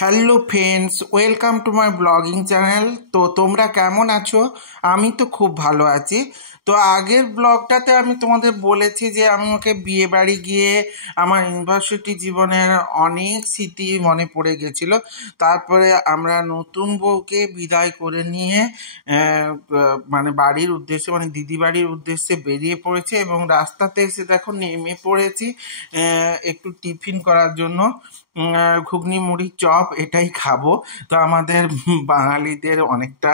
Hello friends, welcome to my blogging channel. তো তোমরা কেমন আছো? আমি তো খুব ভালো আছি। তো আগের ব্লগটাতে আমি তোমাদের বলেছি যে আমাকে বিয়ে বাড়ি গিয়ে আমার ইউনিভার্সিটি জীবনের অনেক স্মৃতি মনে পড়ে গেছিলো। তারপরে আমরা নতুন বউকে বিদায় করে নিয়ে মানে বাড়ির উদ্দেশ্যে, মানে দিদি বাড়ির উদ্দেশ্যে বেরিয়ে পড়েছে এবং রাস্তাতে এসে দেখো নেমে পড়েছি একটু টিফিন করার জন্য। ঘুগনি মুড়ি চপ এটাই খাবো। তো আমাদের বাঙালিদের অনেকটা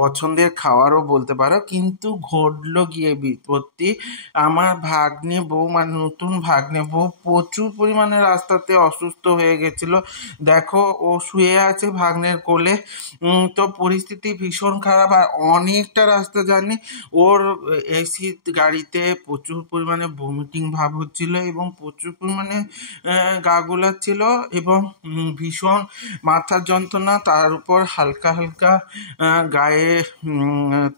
পছন্দের খাওয়ারও বলতে পারো। কিন্তু ঘটলো গিয়ে বিপত্তি, আমার ভাগ্নে বউ, মানে নতুন ভাগ্নে বউ প্রচুর পরিমাণে রাস্তাতে অসুস্থ হয়ে গেছিল। দেখো ও শুয়ে আছে ভাগ্নের কোলে। তো পরিস্থিতি ভীষণ খারাপ, আর অনেকটা রাস্তা জানি ওর এসি গাড়িতে প্রচুর পরিমাণে ভমিটিং ভাব হচ্ছিল এবং প্রচুর পরিমাণে গা গোলাচ্ছিল এবং ভীষণ মাথার যন্ত্রণা, তার উপর হালকা হালকা গায়ে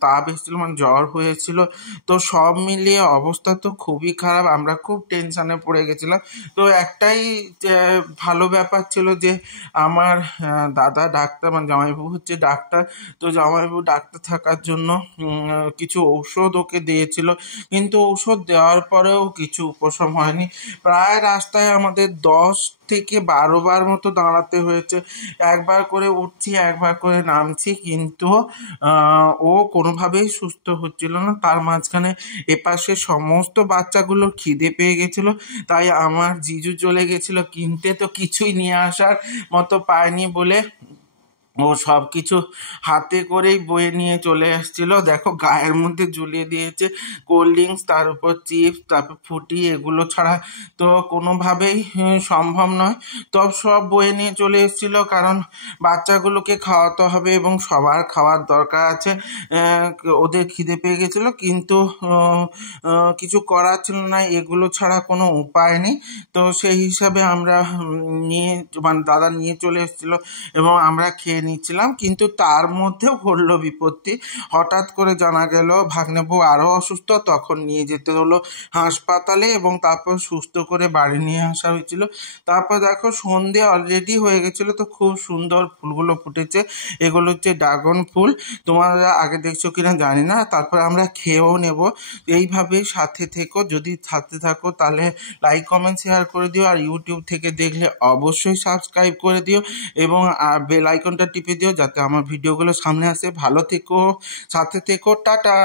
তাপ এসেছিল, মানে জ্বর হয়েছিল। তো সব মিলিয়ে অবস্থা তো খুবই খারাপ, আমরা খুব টেনশানে পড়ে গেছিলাম। তো একটাই ভালো ব্যাপার ছিল যে আমার দাদা ডাক্তার, মানে জামাইবাবু হচ্ছে ডাক্তার। তো জামাইবাবু ডাক্তার থাকার জন্য কিছু ঔষধ ওকে দিয়েছিল, কিন্তু ঔষধ দেওয়ার পরেও কিছু উপশম হয়নি। প্রায় রাস্তায় আমাদের 10 থেকে 12 বার মতো দাঁড়াতে হয়েছে। একবার করে উঠছি, একবার করে নামছি, কিন্তু ও কোনোভাবেই সুস্থ হচ্ছিল না। তার মাঝখানে এপাশে সমস্ত বাচ্চাগুলো খিদে পেয়ে গেছিলো, তাই আমার জিজু চলে গেছিলো কিনতে। তো কিছুই নিয়ে আসার মতো পায়নি বলে ও সব কিছু হাতে করেই বয়ে নিয়ে চলে আসছিল। দেখো গায়ের মধ্যে ঝুলিয়ে দিয়েছে কোল্ড ড্রিঙ্কস, তার উপর চিপস, তারপর ফুটি, এগুলো ছাড়া তো কোনোভাবেই সম্ভব নয়। তো সব বয়ে নিয়ে চলে এসেছিলো, কারণ বাচ্চাগুলোকে খাওয়াতে হবে এবং সবার খাওয়ার দরকার আছে। ওদের খিদে পেয়ে গেছিলো, কিন্তু কিছু করার ছিল না, এগুলো ছাড়া কোনো উপায় নেই। তো সেই হিসাবে আমরা নিয়ে, মানে দাদা নিয়ে চলে এসেছিলো এবং আমরা খেয়ে নিচ্ছিলাম। কিন্তু তার মধ্যেও ঘটলো বিপত্তি। হঠাৎ করে জানা গেল ভাগ্নে বউ আরও অসুস্থ, তখন নিয়ে যেতে হলো হাসপাতালে এবং তারপর সুস্থ করে বাড়ি নিয়ে আসা হয়েছিল। তারপর দেখো সন্ধে অলরেডি হয়ে গেছিলো। তো খুব সুন্দর ফুলগুলো ফুটেছে, এগুলো হচ্ছে ড্রাগন ফুল। তোমরা আগে দেখছো কিনা জানি না। তারপর আমরা খেয়েও নেব। এইভাবে সাথে থেকো, যদি সাথে থাকো তাহলে লাইক কমেন্ট শেয়ার করে দিও, আর ইউটিউব থেকে দেখলে অবশ্যই সাবস্ক্রাইব করে দিও এবং বেল আইকনটা টিপে দিও যাতে আমার ভিডিওগুলো সামনে আসে। ভালো থেকো, সাথে থেকো, টাটা।